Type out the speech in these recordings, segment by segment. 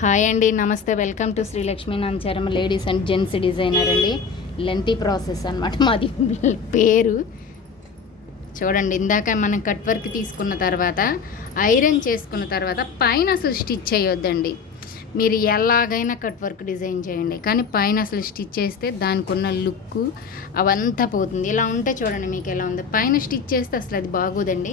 Hi అండి, నమస్తే. Welcome to Srilakshmi Nancharamma ladies and gents designer అండి. లెంతీ ప్రాసెస్ అనమాట మాది పేరు. చూడండి, ఇందాక మనం కట్ వర్క్ తీసుకున్న తర్వాత ఐరన్ చేసుకున్న తర్వాత పైన అసలు స్టిచ్ చేయొద్దండి. మీరు ఎలాగైనా కట్ వర్క్ డిజైన్ చేయండి, కానీ పైన అసలు స్టిచ్ చేస్తే దానికి ఉన్న లుక్ అవంతా పోతుంది. ఇలా ఉంటే చూడండి మీకు ఎలా ఉంది. పైన స్టిచ్ చేస్తే అసలు అది బాగోదండి.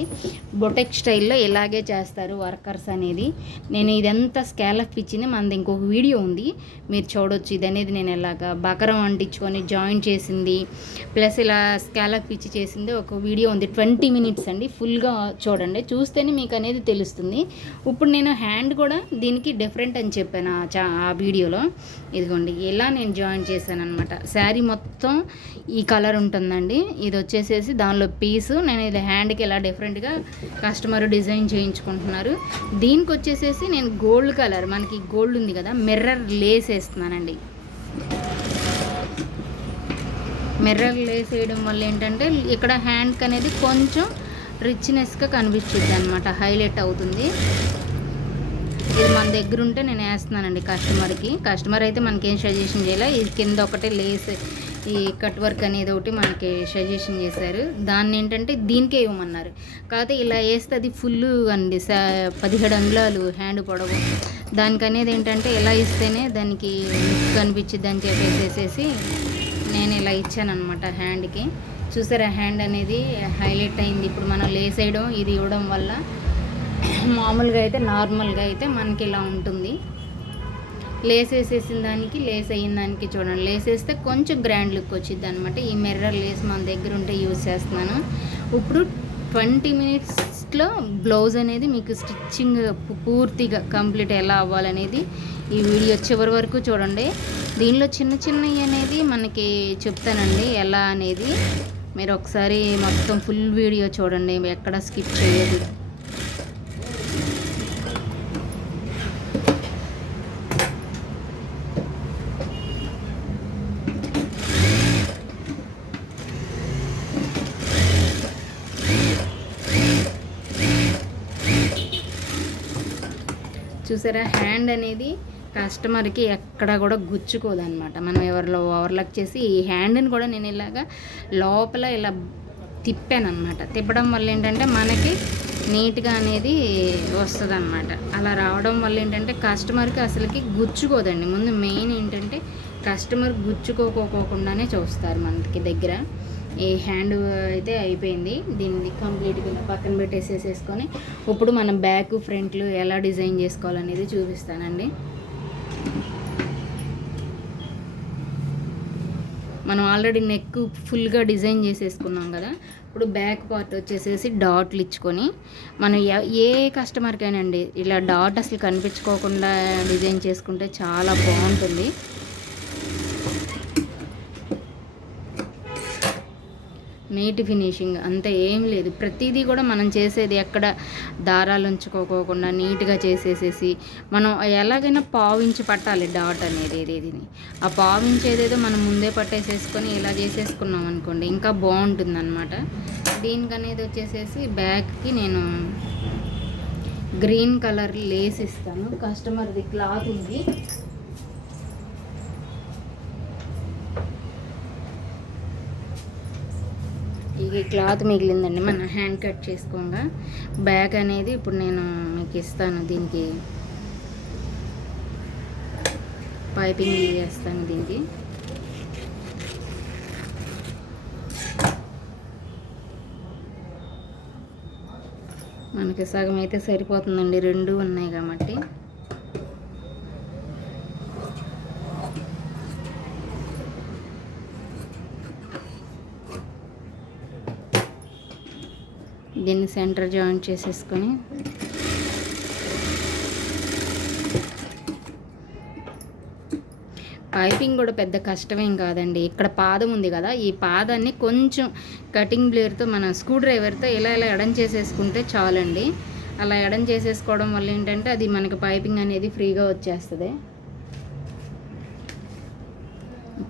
బొటెక్ స్టైల్లో ఇలాగే చేస్తారు వర్కర్స్ అనేది. నేను ఇదంతా స్కాలప్ ఇచ్చింది, మనది ఇంకొక వీడియో ఉంది, మీరు చూడొచ్చు. ఇది అనేది నేను ఎలాగా బకరం అంటించుకొని జాయిన్ చేసింది ప్లస్ ఇలా స్కాలప్ ఇచ్చి చేసింది ఒక వీడియో ఉంది. 20 minutes అండి. ఫుల్గా చూడండి, చూస్తేనే మీకు అనేది తెలుస్తుంది. ఇప్పుడు నేను హ్యాండ్ కూడా దీనికి డిఫరెంట్ అని చెప్పాను ఆ వీడియోలో. ఇదిగోండి ఇలా నేను జాయిన్ చేశాను అనమాట. శారీ మొత్తం ఈ కలర్ ఉంటుందండి. ఇది వచ్చేసేసి దానిలో పీసు. నేను ఇది హ్యాండ్కి ఇలా డిఫరెంట్గా కస్టమర్ డిజైన్ చేయించుకుంటున్నారు. దీనికి వచ్చేసేసి నేను గోల్డ్ కలర్, మనకి గోల్డ్ ఉంది కదా, మిర్రర్ లేస్ వేస్తున్నానండి. మిర్రర్ లేస్ వేయడం వల్ల ఏంటంటే ఇక్కడ హ్యాండ్కి అనేది కొంచెం రిచ్నెస్గా కనిపించింది అనమాట, హైలైట్ అవుతుంది. ఇది మన దగ్గర ఉంటే నేను వేస్తున్నానండి కస్టమర్కి. కస్టమర్ అయితే మనకేం సజెషన్ చేయాలి, ఇది కింద ఒకటే లేస్ ఈ కట్ వర్క్ అనేది ఒకటి మనకి సజెషన్ చేశారు. దాన్ని ఏంటంటే దీనికే ఇవ్వమన్నారు. కాకపోతే ఇలా వేస్తే అది ఫుల్ అండి, 17 అంగుళాలు హ్యాండ్ పొడవు. దానికి అనేది ఏంటంటే ఇలా ఇస్తేనే దానికి కనిపించిద్ది అని చెప్పేసేసి నేను ఇలా ఇచ్చానమాట హ్యాండ్కి. చూసారా, హ్యాండ్ అనేది హైలైట్ అయింది. ఇప్పుడు మనం లేస్ వేయడం ఇది ఇవ్వడం వల్ల మామూలుగా అయితే నార్మల్గా అయితే మనకి ఇలా ఉంటుంది. లేస్ వేసేసిన దానికి లేస్ అయిన దానికి చూడండి, లేస్ వేస్తే కొంచెం గ్రాండ్ లుక్ వచ్చింది అనమాట. ఈ మిర్రర్ లేస్ మన దగ్గర ఉంటే యూజ్ చేస్తున్నాను. ఇప్పుడు 20 minutesలో బ్లౌజ్ అనేది మీకు స్టిచ్చింగ్ పూర్తిగా కంప్లీట్ ఎలా అవ్వాలనేది ఈ వీడియో చివరి వరకు చూడండి. దీనిలో చిన్న చిన్నవి అనేది మనకి చెప్తానండి ఎలా అనేది. మీరు ఒకసారి మొత్తం ఫుల్ వీడియో చూడండి, ఎక్కడ స్కిప్ చేయదు. చూసారా, హ్యాండ్ అనేది కస్టమర్కి ఎక్కడ కూడా గుచ్చుకోదనమాట. మనం ఎవరిలో ఓవర్లాక్ చేసి ఈ హ్యాండ్ని కూడా నేను ఇలాగా లోపల ఇలా తిప్పాను అనమాట. తిప్పడం వల్ల ఏంటంటే మనకి నీట్గా అనేది వస్తుంది అనమాట. అలా రావడం వల్ల ఏంటంటే కస్టమర్కి అసలుకి గుచ్చుకోదండి. ముందు మెయిన్ ఏంటంటే కస్టమర్ గుచ్చుకోకోకుండానే చూస్తారు మనకి దగ్గర. ఈ హ్యాండ్ అయితే అయిపోయింది. దీన్ని కంప్లీట్గా పక్కన పెట్టేసేసుకొని ఇప్పుడు మనం బ్యాక్ ఫ్రంట్లు ఎలా డిజైన్ చేసుకోవాలనేది చూపిస్తానండి. మనం ఆల్రెడీ నెక్ ఫుల్గా డిజైన్ చేసేసుకున్నాం కదా. ఇప్పుడు బ్యాక్ పార్ట్ వచ్చేసేసి డాట్లు ఇచ్చుకొని మనం ఏ కస్టమర్కైనా అండి ఇలా డాట్ అసలు కనిపించుకోకుండా డిజైన్ చేసుకుంటే చాలా బాగుంటుంది. నీట్ ఫినిషింగ్ అంత ఏం లేదు. ప్రతిదీ కూడా మనం చేసేది ఎక్కడ దారాలు ఉంచుకోకుండా నీట్గా చేసేసేసి మనం ఎలాగైనా పావించి పట్టాలి డాట్ అనేది. ఏదేది ఆ పావించి ఏదేదో మనం ముందే పట్టేసేసుకొని ఇలా చేసేసుకున్నాం అనుకోండి ఇంకా బాగుంటుంది అనమాట. దీనికి అనేది వచ్చేసేసి బ్యాక్కి నేను గ్రీన్ కలర్ లేస్ ఇస్తాను. కస్టమర్ది క్లాత్ ఉంది, ఈ క్లాత్ మిగిలిందండి మనం హ్యాండ్ కట్ చేసుకోగా. బ్యాక్ అనేది ఇప్పుడు నేను మీకు ఇస్తాను, దీనికి పైపింగ్ చేస్తాను. దీనికి మనకి సగం అయితే సరిపోతుందండి, 2 ఉన్నాయి కాబట్టి. దీన్ని సెంటర్ జాయింట్ చేసేసుకొని పైపింగ్ కూడా పెద్ద కష్టమేం కాదండి. ఇక్కడ పాదం ఉంది కదా, ఈ పాదాన్ని కొంచెం కటింగ్ బ్లేడ్తో మన స్క్రూ డ్రైవర్తో ఇలా ఎడం చేసేసుకుంటే చాలండి. అలా ఎడం చేసేసుకోవడం వల్ల ఏంటంటే అది మనకి పైపింగ్ అనేది ఫ్రీగా వచ్చేస్తుంది.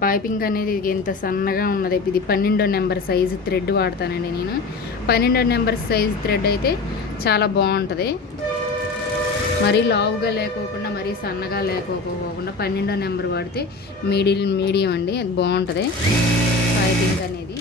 పైపింగ్ అనేది ఎంత సన్నగా ఉన్నది. ఇది 12వ నెంబర్ సైజు థ్రెడ్ వాడతానండి నేను. 12వ నెంబర్ సైజు థ్రెడ్ అయితే చాలా బాగుంటుంది. మరీ లావుగా లేకోకుండా మరీ సన్నగా లేకపోకుండా 12వ నెంబర్ వాడితే మీడియం అండి, అది బాగుంటుంది పైపింగ్ అనేది.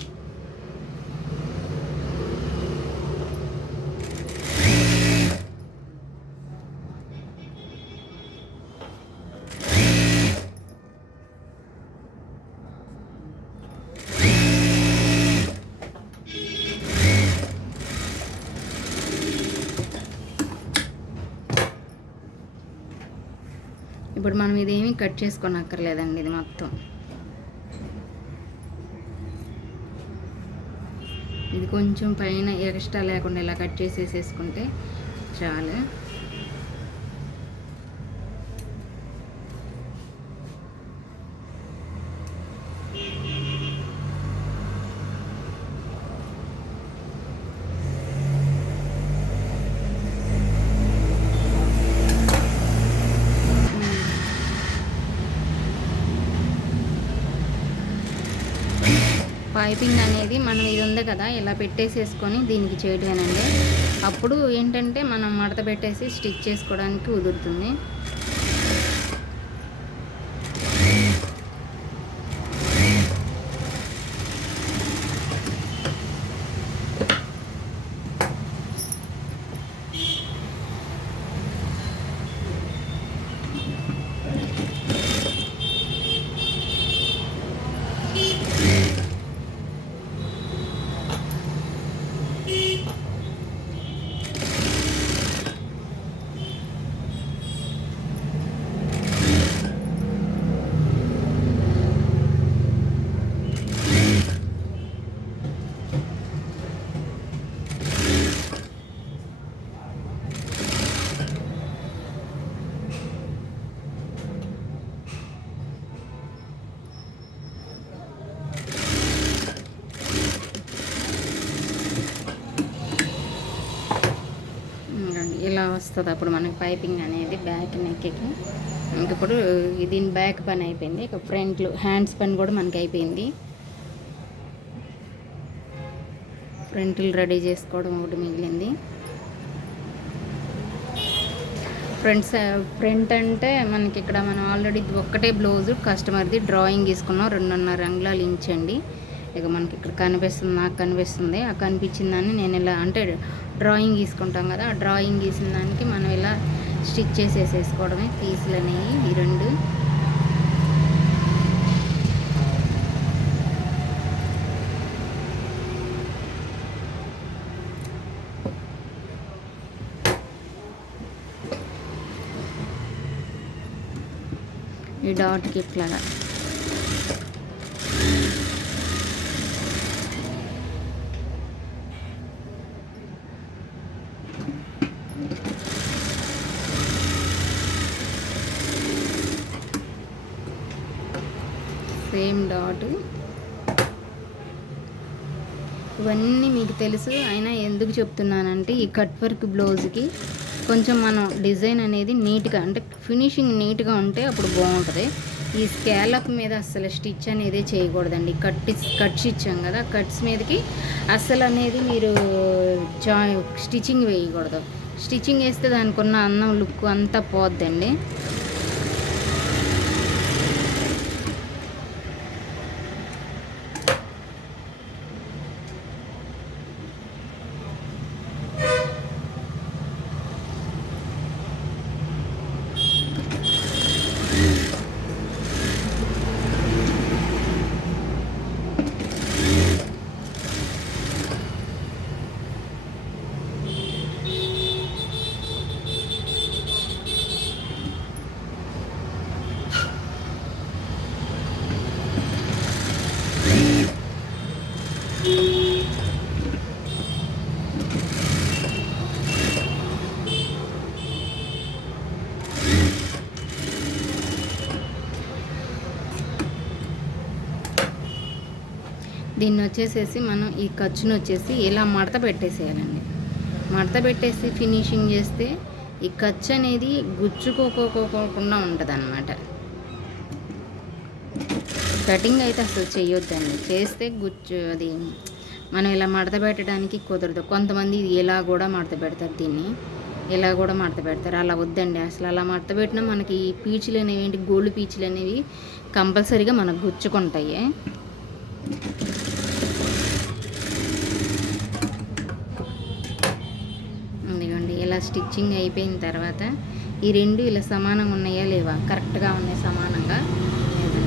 ఇప్పుడు మనం ఇదేమీ కట్ చేసుకోనక్కర్లేదండి, ఇది మొత్తం ఇది కొంచెం పైన ఎక్స్ట్రా లేకుండా ఇలా కట్ చేసేసుకుంటే చాలు. పైపింగ్ అనేది మనం ఇది ఉంది కదా ఇలా పెట్టేసేసుకొని దీనికి చేయడమేనండి. అప్పుడు ఏంటంటే మనం మడత పెట్టేసి స్టిచ్ చేసుకోవడానికి కుదురుతుంది. ఇలా వస్తుంది అప్పుడు మనకి పైపింగ్ అనేది బ్యాక్ నెక్కి. ఇంకప్పుడు దీని బ్యాక్ పని అయిపోయింది, ఇక ఫ్రంట్లు హ్యాండ్స్ పని కూడా మనకి అయిపోయింది. ఫ్రంట్లు రెడీ చేసుకోవడం ఒకటి మిగిలింది. ఫ్రంట్ అంటే మనకి ఇక్కడ మనం ఆల్రెడీ ఒక్కటే బ్లౌజు కస్టమర్ది డ్రాయింగ్ తీసుకున్నాం, 2.5 అంగుళాలు ఇంచండి. ఇక మనకి ఇక్కడ కనిపిస్తుంది, నాకు కనిపిస్తుంది. ఆ కనిపించిన దాన్ని నేను ఇలా అంటే డ్రాయింగ్ గీసుకుంటాం కదా, ఆ డ్రాయింగ్ గీసిన దానికి మనం ఇలా స్టిచ్ చేసేసుకోవడమే పీసులు అనేవి ఈ రెండు. ఈ డాట్కి ఇట్లాగా సేమ్ డాట్. ఇవన్నీ మీకు తెలుసు, అయినా ఎందుకు చెప్తున్నానంటే ఈ కట్ వర్క్ బ్లౌజ్కి కొంచెం మనం డిజైన్ అనేది నీట్గా అంటే ఫినిషింగ్ నీట్గా ఉంటే అప్పుడు బాగుంటుంది. ఈ స్కాలప్ మీద అసలు స్టిచ్ అనేది చేయకూడదండి. కట్స్ ఇచ్చాం కదా, కట్స్ మీదకి అసలు అనేది మీరు స్టిచ్చింగ్ వేయకూడదు. స్టిచ్చింగ్ వేస్తే దానికి ఉన్న అందం లుక్ అంతా పోద్దండి. దీన్ని వచ్చేసేసి మనం ఈ ఖర్చును వచ్చేసి ఇలా మడత పెట్టేసేయాలండి. మడత పెట్టేసి ఫినిషింగ్ చేస్తే ఈ ఖర్చు అనేది గుచ్చుకోకుండా ఉంటుంది అన్నమాట. కటింగ్ అయితే అసలు చేయొద్దండి, చేస్తే అది మనం ఇలా మడత పెట్టడానికి కుదరదు. కొంతమంది ఇలా కూడా మడత పెడతారు దీన్ని. ఇలా కూడా మడత పెడతారు. అలా వద్దండి అసలు. అలా మడత పెట్టినా మనకి ఈ పీచులు అనేవి ఏంటి, గోల్డ్ పీచులు అనేవి కంపల్సరీగా మనకు గుచ్చుకుంటాయి. ఇదిగోండి ఇలా స్టిచ్చింగ్ అయిపోయిన తర్వాత ఈ రెండు ఇలా సమానంగా ఉన్నాయా లేవా, కరెక్ట్గా ఉన్నాయి సమానంగా.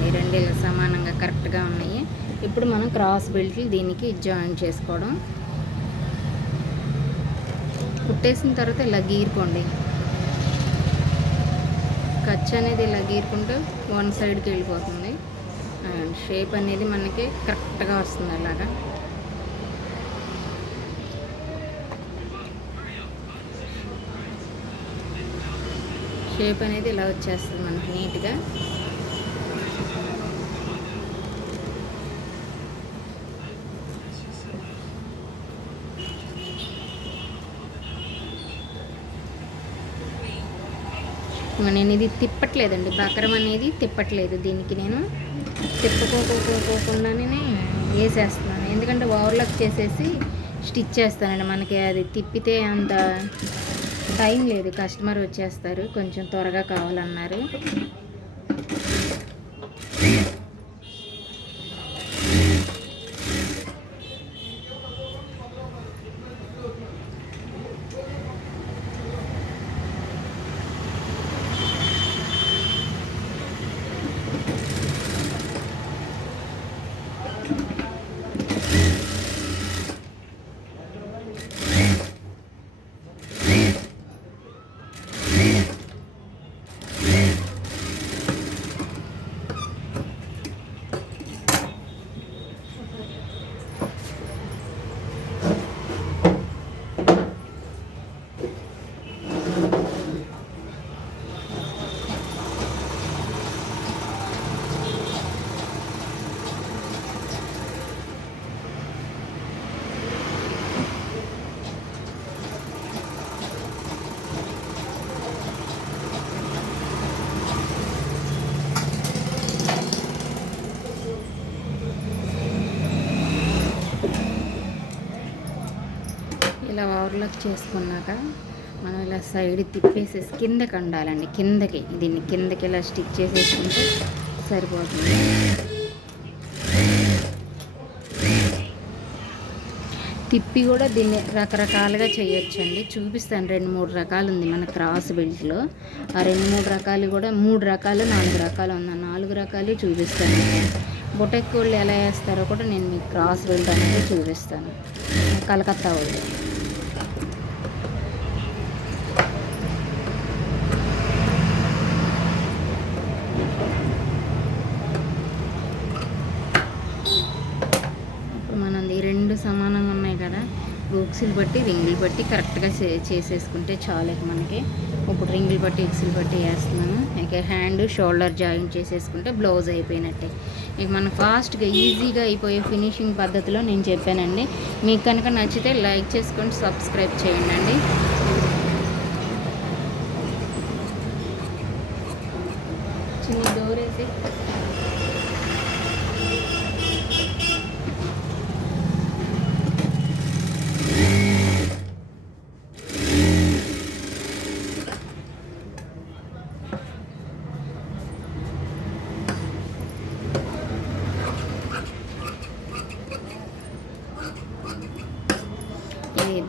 ఈ రెండు ఇలా సమానంగా కరెక్ట్గా ఉన్నాయి. ఇప్పుడు మనం క్రాస్ బెల్ట్లు దీనికి జాయిన్ చేసుకోవడం. కుట్టేసిన తర్వాత ఇలా గీరుకోండి. ఖర్చు అనేది ఇలా గీరుకుంటూ వన్ సైడ్కి వెళ్ళిపోతుంది. షేప్ అనేది మనకి కరెక్ట్గా వస్తుంది. అలాగా షేప్ అనేది ఇలా వచ్చేస్తుంది మనకి నీట్గా. నేను ఇది తిప్పట్లేదండి, బక్రం అనేది తిప్పట్లేదు. దీనికి నేను తిప్పుకోకుండానే వేసేస్తున్నాను. ఎందుకంటే ఓవర్లాక్ చేసేసి స్టిచ్ చేస్తానండి. మనకి అది తిప్పితే అంత టైం లేదు, కస్టమర్ వచ్చేస్తారు, కొంచెం త్వరగా కావాలన్నారు. ఇలా ఓవర్లాక్ చేసుకున్నాక మనం ఇలా సైడ్ తిప్పేసేసి కిందకి ఉండాలండి. కిందకి దీన్ని కిందకి ఇలా స్టిచ్ చేసేసుకుంటే సరిపోతుంది. తిప్పి కూడా దీన్ని రకరకాలుగా చేయొచ్చండి. చూపిస్తాను, 2-3 రకాలు ఉంది మన క్రాస్ బెల్ట్లో. ఆ 2-3 రకాలు కూడా 3 రకాలు 4 రకాలు ఉంది. 4 రకాలు చూపిస్తాను. బొటెక్ వాళ్ళు ఎలా వేస్తారో కూడా నేను మీకు క్రాస్ బెల్ట్ అనేది చూపిస్తాను. కలకత్తా వాళ్ళు సమానంగా ఉన్నాయి కదా, ఉక్సులు బట్టి రింగులు బట్టి కరెక్ట్గా చేసేసుకుంటే చాలు మనకి. ఇప్పుడు రింగులు బట్టి ఉక్సులు బట్టి వేస్తున్నాను. ఇక హ్యాండ్ షోల్డర్ జాయిన్ చేసేసుకుంటే బ్లౌజ్ అయిపోయినట్టే. ఇక మనం ఫాస్ట్గా ఈజీగా అయిపోయే ఫినిషింగ్ పద్ధతిలో నేను చెప్పానండి. మీకు కనుక నచ్చితే లైక్ చేసుకోండి, సబ్స్క్రైబ్ చేయండి. చిన్న డోర్ వేసి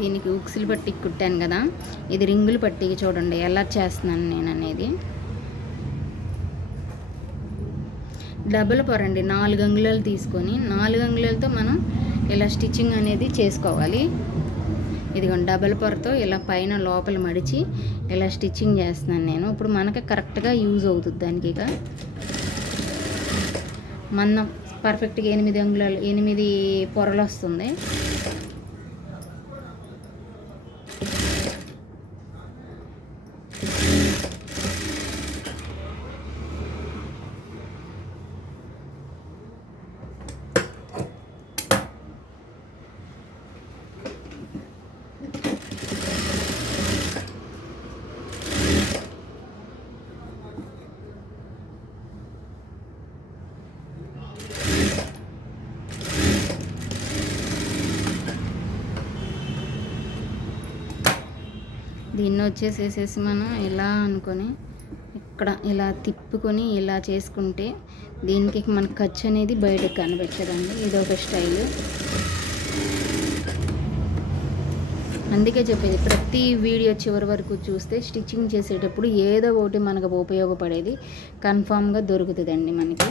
దీనికి ఉక్సులు పట్టి కుట్టాను కదా, ఇది రింగులు పట్టి చూడండి ఎలా చేస్తున్నాను నేను అనేది. డబుల్ పొరండి, 4 అంగుళాలు తీసుకొని 4 అంగుళాలతో మనం ఇలా స్టిచ్చింగ్ అనేది చేసుకోవాలి. ఇదిగోండి డబుల్ పొరతో ఇలా పైన లోపల మడిచి ఇలా స్టిచ్చింగ్ చేస్తున్నాను నేను. ఇప్పుడు మనకి కరెక్ట్గా యూజ్ అవుతుంది దానికి. ఇక మనం పర్ఫెక్ట్గా 8 అంగుళాలు 8 పొరలు వస్తుంది. ఇన్ని వచ్చేసేసేసి మనం ఇలా అనుకొని ఇక్కడ ఇలా తిప్పుకొని ఇలా చేసుకుంటే దీనికి మనకు ఖర్చు అనేది బయటకు కనిపించదండి. ఇది ఒక స్టైల్. అందుకే చెప్పేది ప్రతి వీడియో చివరి వరకు చూస్తే స్టిచ్చింగ్ చేసేటప్పుడు ఏదో ఒకటి మనకు ఉపయోగపడేది కన్ఫామ్గా దొరుకుతుందండి మనకి.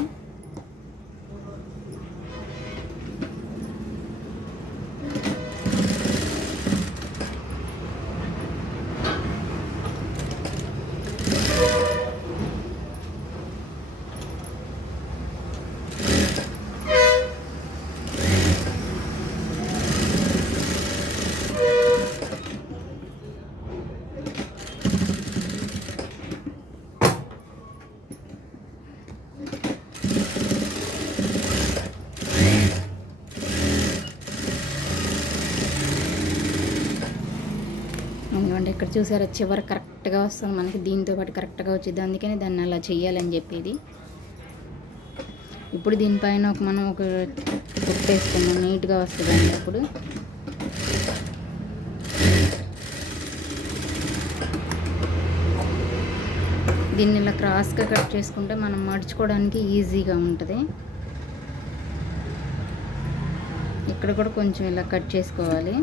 ఎందుకంటే ఇక్కడ చూసారా చివరి కరెక్ట్గా వస్తుంది మనకి, దీంతో పాటు కరెక్ట్గా వచ్చింది. అందుకని దాన్ని అలా చెయ్యాలని చెప్పేది. ఇప్పుడు దీనిపైన మనం ఒక కుట్టేసుకున్నాం, నీట్గా వస్తుందండి. అప్పుడు దీన్ని ఇలా క్రాస్గా కట్ చేసుకుంటే మనం మడుచుకోవడానికి ఈజీగా ఉంటుంది. ఇక్కడ కూడా కొంచెం ఇలా కట్ చేసుకోవాలి.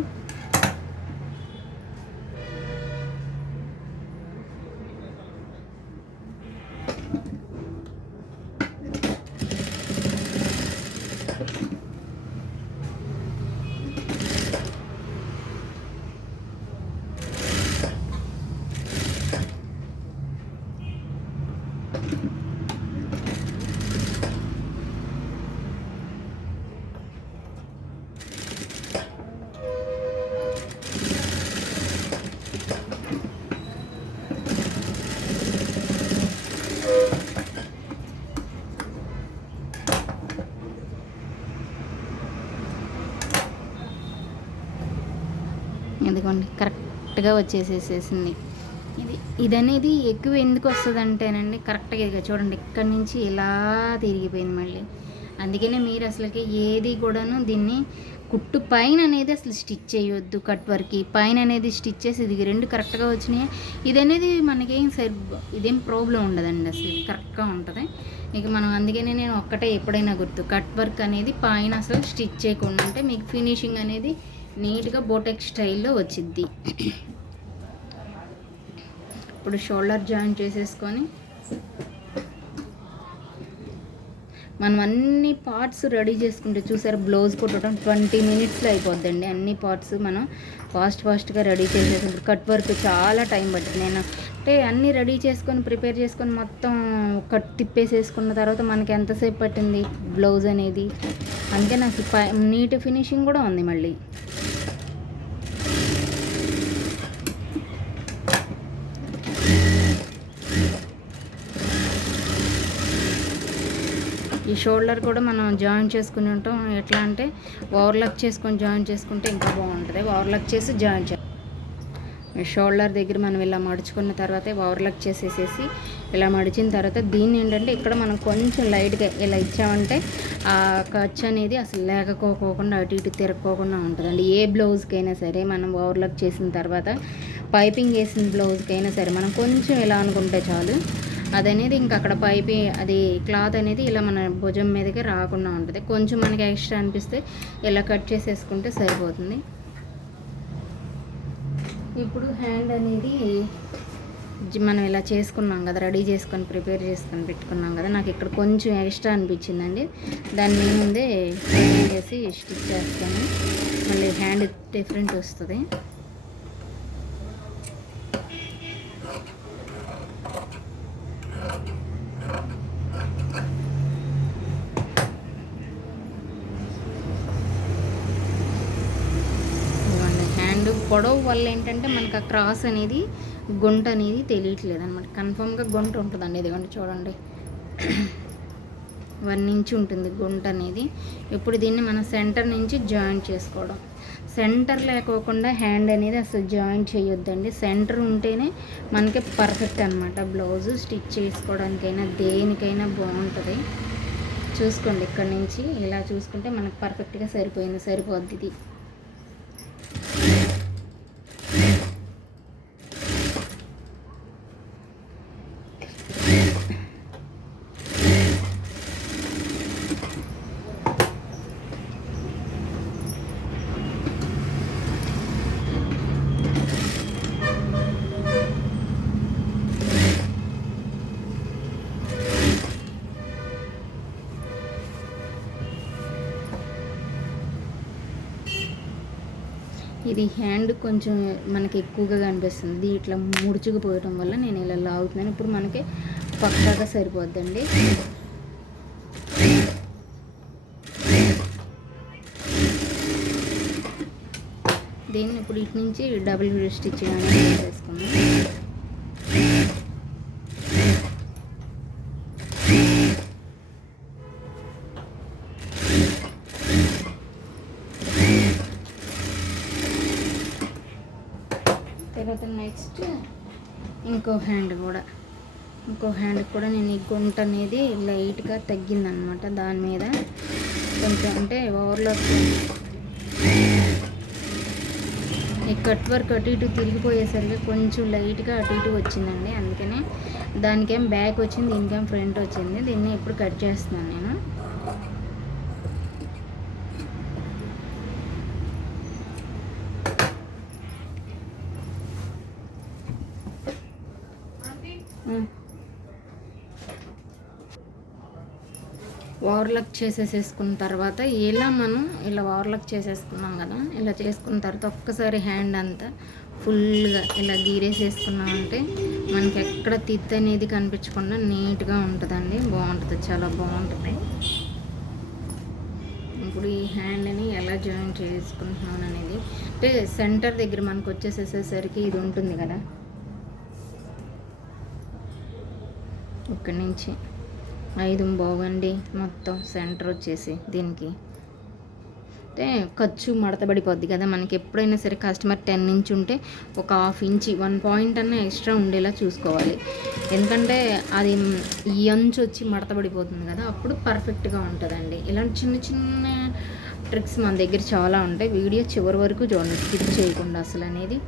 ఎందుకండి కరెక్ట్గా వచ్చేసేసేసింది. ఇది అనేది ఎక్కువ ఎందుకు వస్తుంది అంటేనండి, కరెక్ట్గా ఇక చూడండి ఇక్కడి నుంచి ఇలా తిరిగిపోయింది మళ్ళీ. అందుకనే మీరు అసలుకి ఏది కూడాను దీన్ని కుట్టు పైన అనేది అసలు స్టిచ్ చేయొద్దు. కట్ వర్క్కి పైన అనేది స్టిచ్ చేసి ఇది రెండు కరెక్ట్గా వచ్చినాయి. ఇది అనేది మనకేం ఇదేం ప్రాబ్లం ఉండదండి, అసలు కరెక్ట్గా ఉంటుంది. ఇక మనం అందుకనే నేను ఒక్కటే ఎప్పుడైనా గుర్తు, కట్ వర్క్ అనేది పైన అసలు స్టిచ్ చేయకుండా ఉంటే మీకు ఫినిషింగ్ అనేది నీట్గా బోటెక్ స్టైల్లో వచ్చిద్ది. ఇప్పుడు షోల్డర్ జాయిన్ చేసేసుకొని మనం అన్ని పార్ట్స్ రెడీ చేసుకుంటే చూసారు బ్లౌజ్ కుట్టడం 20 మినిట్స్లో అయిపోద్దండి. అన్ని పార్ట్స్ మనం ఫాస్ట్గా రెడీ చేసేసి, కట్ వర్క్ చాలా టైం పట్టింది. నేను అంటే అన్నీ రెడీ చేసుకొని ప్రిపేర్ చేసుకొని మొత్తం కట్ తిప్పేసేసుకున్న తర్వాత మనకి ఎంతసేపు పట్టింది బ్లౌజ్ అనేది. అందుకే నాకు నీట్ ఫినిషింగ్ కూడా ఉంది. మళ్ళీ ఈ షోల్డర్ కూడా మనం జాయిన్ చేసుకుని ఉంటాం. ఎట్లా అంటే ఓవర్లాక్ చేసుకొని జాయిన్ చేసుకుంటే ఇంకా బాగుంటుంది. ఓవర్లాక్ చేసి జాయిన్ షోల్డర్ దగ్గర మనం ఇలా మడుచుకున్న తర్వాత ఓవర్లాక్ చేసేసేసి ఇలా మడిచిన తర్వాత దీన్ని ఏంటంటే ఇక్కడ మనం కొంచెం లైట్గా ఇలా ఇచ్చామంటే ఆ ఖర్చు అనేది అసలు లేకపోకుండా అటు ఇటు తిరగకోకుండా ఉంటుందండి. ఏ బ్లౌజ్కైనా సరే మనం ఓవర్లాక్ చేసిన తర్వాత పైపింగ్ వేసిన బ్లౌజ్కైనా సరే మనం కొంచెం ఇలా అనుకుంటే చాలు, అదనేది ఇంకా అక్కడ అది క్లాత్ అనేది ఇలా మన భుజం మీదకి రాకుండా ఉంటుంది. కొంచెం మనకి ఎక్స్ట్రా అనిపిస్తే ఇలా కట్ చేసేసుకుంటే సరిపోతుంది. ఇప్పుడు హ్యాండ్ అనేది మనం ఇలా చేసుకున్నాం కదా, రెడీ చేసుకొని ప్రిపేర్ చేసుకొని పెట్టుకున్నాం కదా, నాకు ఇక్కడ కొంచెం ఎక్స్ట్రా అనిపించిందండి. దాన్ని ముందే చేసి స్టిచ్ చేస్తాను, మళ్ళీ హ్యాండ్ డిఫరెంట్ వస్తుంది. పొడవు వల్ల ఏంటంటే మనకు ఆ క్రాస్ అనేది గుంట అనేది తెలియట్లేదు అనమాట. కన్ఫామ్గా గుంట ఉంటుందండి. ఇదిగోండి చూడండి 1 ఇంచ్ ఉంటుంది గుంట అనేది. ఇప్పుడు దీన్ని మనం సెంటర్ నుంచి జాయిన్ చేసుకోవడం. సెంటర్ లేకోకుండా హ్యాండ్ అనేది అసలు జాయిన్ చేయొద్దండి. సెంటర్ ఉంటేనే మనకి పర్ఫెక్ట్ అనమాట. బ్లౌజు స్టిచ్ చేసుకోవడానికైనా దేనికైనా బాగుంటుంది. చూసుకోండి ఇక్కడ నుంచి ఇలా చూసుకుంటే మనకు పర్ఫెక్ట్గా సరిపోద్ది ఇది. ఇది హ్యాండ్ కొంచెం మనకి ఎక్కువగా కనిపిస్తుంది, ఇట్లా ముడుచుకుపోయడం వల్ల నేను ఇలా లాగుతున్నాను. ఇప్పుడు మనకి పక్కాగా సరిపోద్దండి. దీన్ని ఇప్పుడు ఇటు నుంచి డబుల్ స్టిచ్ అనేది వేసుకున్నాం. తర్వాత నెక్స్ట్ ఇంకో హ్యాండ్ కూడా నేను ఈ గుంట అనేది లైట్గా తగ్గిందనమాట. దాని మీద కొంచెం అంటే ఓవర్లాక్ ఈ కట్ వర్క్ అటు ఇటు తిరిగిపోయేసరికి కొంచెం లైట్గా అటు ఇటు వచ్చిందండి. అందుకనే దానికేం బ్యాక్ వచ్చింది, దీనికేం ఫ్రంట్ వచ్చింది. దీన్ని ఇప్పుడు కట్ చేస్తున్నాను నేను. ఓవర్లాక్ చేసేసుకున్న తర్వాత మనం ఇలా ఓవర్లాక్ చేసేసుకున్నాం కదా, ఇలా చేసుకున్న తర్వాత ఒక్కసారి హ్యాండ్ అంతా ఫుల్గా ఇలా గీరేసేసుకున్నామంటే మనకి ఎక్కడ తిత్తి అనేది కనిపించకుండా నీట్గా ఉంటుందండి. బాగుంటుంది, చాలా బాగుంటుంది. ఇప్పుడు ఈ హ్యాండ్ని ఎలా జాయిన్ చేసుకుంటున్నాను అనేది అంటే సెంటర్ దగ్గర మనకు వచ్చేసేసరికి ఇది ఉంటుంది కదా, ఇక్కడి నుంచి 5 బాగుండి మొత్తం సెంటర్ వచ్చేసి దీనికి అంటే ఖర్చు మడతబడిపోద్ది కదా మనకి. ఎప్పుడైనా సరే కస్టమర్ 10 ఇంచ్ ఉంటే ఒక 1/2 ఇంచ్ 1 పాయింట్ అన్న ఎక్స్ట్రా ఉండేలా చూసుకోవాలి. ఎందుకంటే అది ఈ అంచు వచ్చి మడతబడిపోతుంది కదా, అప్పుడు పర్ఫెక్ట్గా ఉంటుందండి. ఇలాంటి చిన్న చిన్న ట్రిక్స్ మన దగ్గర చాలా ఉంటాయి. వీడియో చివరి వరకు చూడండి, స్కిప్ చేయకుండా అసలు అనేది.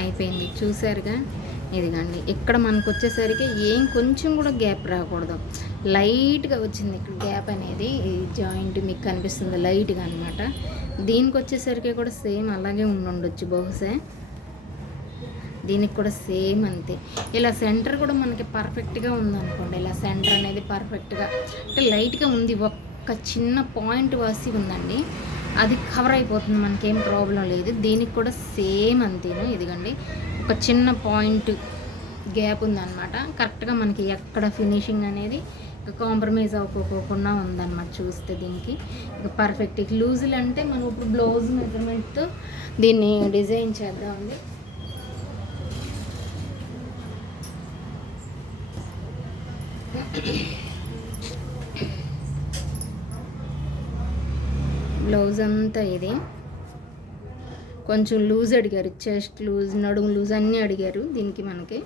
అయిపోయింది చూసారుగా. ఇదిగండి ఇక్కడ మనకు వచ్చేసరికి ఏం కొంచెం కూడా గ్యాప్ రాకూడదు, లైట్గా వచ్చింది ఇక్కడ గ్యాప్ అనేది. ఈ జాయింట్ మీకు కనిపిస్తుంది లైట్గా అనమాట. దీనికి వచ్చేసరికి కూడా సేమ్ అలాగే ఉండొచ్చు బహుశా. దీనికి కూడా సేమ్ అంతే. ఇలా సెంటర్ కూడా మనకి పర్ఫెక్ట్గా ఉందనుకోండి, ఇలా సెంటర్ అనేది పర్ఫెక్ట్గా అంటే లైట్గా ఉంది, ఒక్క చిన్న పాయింట్ వాసి ఉందండి, అది కవర్ అయిపోతుంది, మనకేం ప్రాబ్లం లేదు. దీనికి కూడా సేమ్ అంతేను. ఇదిగండి ఒక చిన్న పాయింట్ గ్యాప్ ఉందన్నమాట, కరెక్ట్గా మనకి ఎక్కడ ఫినిషింగ్ అనేది కాంప్రమైజ్ అవ్వకోకుండా ఉందన్నమాట. చూస్తే దీనికి ఇక పర్ఫెక్ట్. లూజులు అంటే మనం ఇప్పుడు బ్లౌజ్ మెజర్మెంట్తో దీన్ని డిజైన్ చేద్దామండి. బ్లౌజ్ అంతా ఇది కొంచెం లూజ్ అడిగారు, చెస్ట్ లూజ్, నడుము లూజ్ అన్నీ అడిగారు. దీనికి మనకి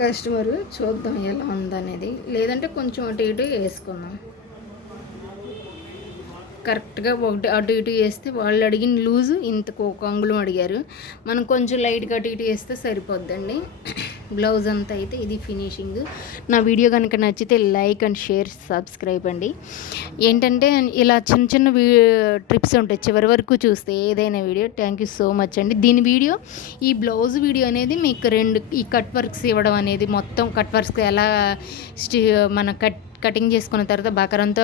కస్టమరు చూద్దాం ఎలా ఉందనేది, లేదంటే కొంచెం అటు ఇటు వేసుకుందాం. కరెక్ట్గా ఒకటి అటు ఇటు వేస్తే వాళ్ళు అడిగిన లూజు ఇంతకు ఒక అంగుళం అడిగారు, మనం కొంచెం లైట్గా అటు ఇటు వేస్తే సరిపోద్దండి. బ్లౌజ్ అంతా అయితే ఇది ఫినిషింగ్. నా వీడియో కనుక నచ్చితే లైక్ అండ్ షేర్, సబ్స్క్రైబ్ అండి. ఏంటంటే ఇలా చిన్న చిన్న ట్రిప్స్ ఉంటాయి, చివరి వరకు చూస్తే ఏదైనా video. Thank you so much అండి. దీని వీడియో, ఈ బ్లౌజ్ వీడియో అనేది మీకు ఈ కట్ వర్క్స్ ఇవ్వడం అనేది, మొత్తం కట్ వర్క్స్ ఎలా మన కటింగ్ చేసుకున్న తర్వాత బకరంతో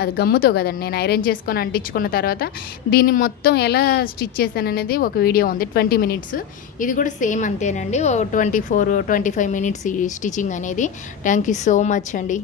అది గమ్ముతో కదండి నేను ఐరన్ చేసుకొని అంటించుకున్న తర్వాత దీన్ని మొత్తం ఎలా స్టిచ్ చేశాను అనేది ఒక వీడియో ఉంది, 20 మినిట్స్. ఇది కూడా సేమ్ అంతేనండి, 24-25 మినిట్స్ ఈ స్టిచ్చింగ్ అనేది. థ్యాంక్ యూ సో మచ్ అండి.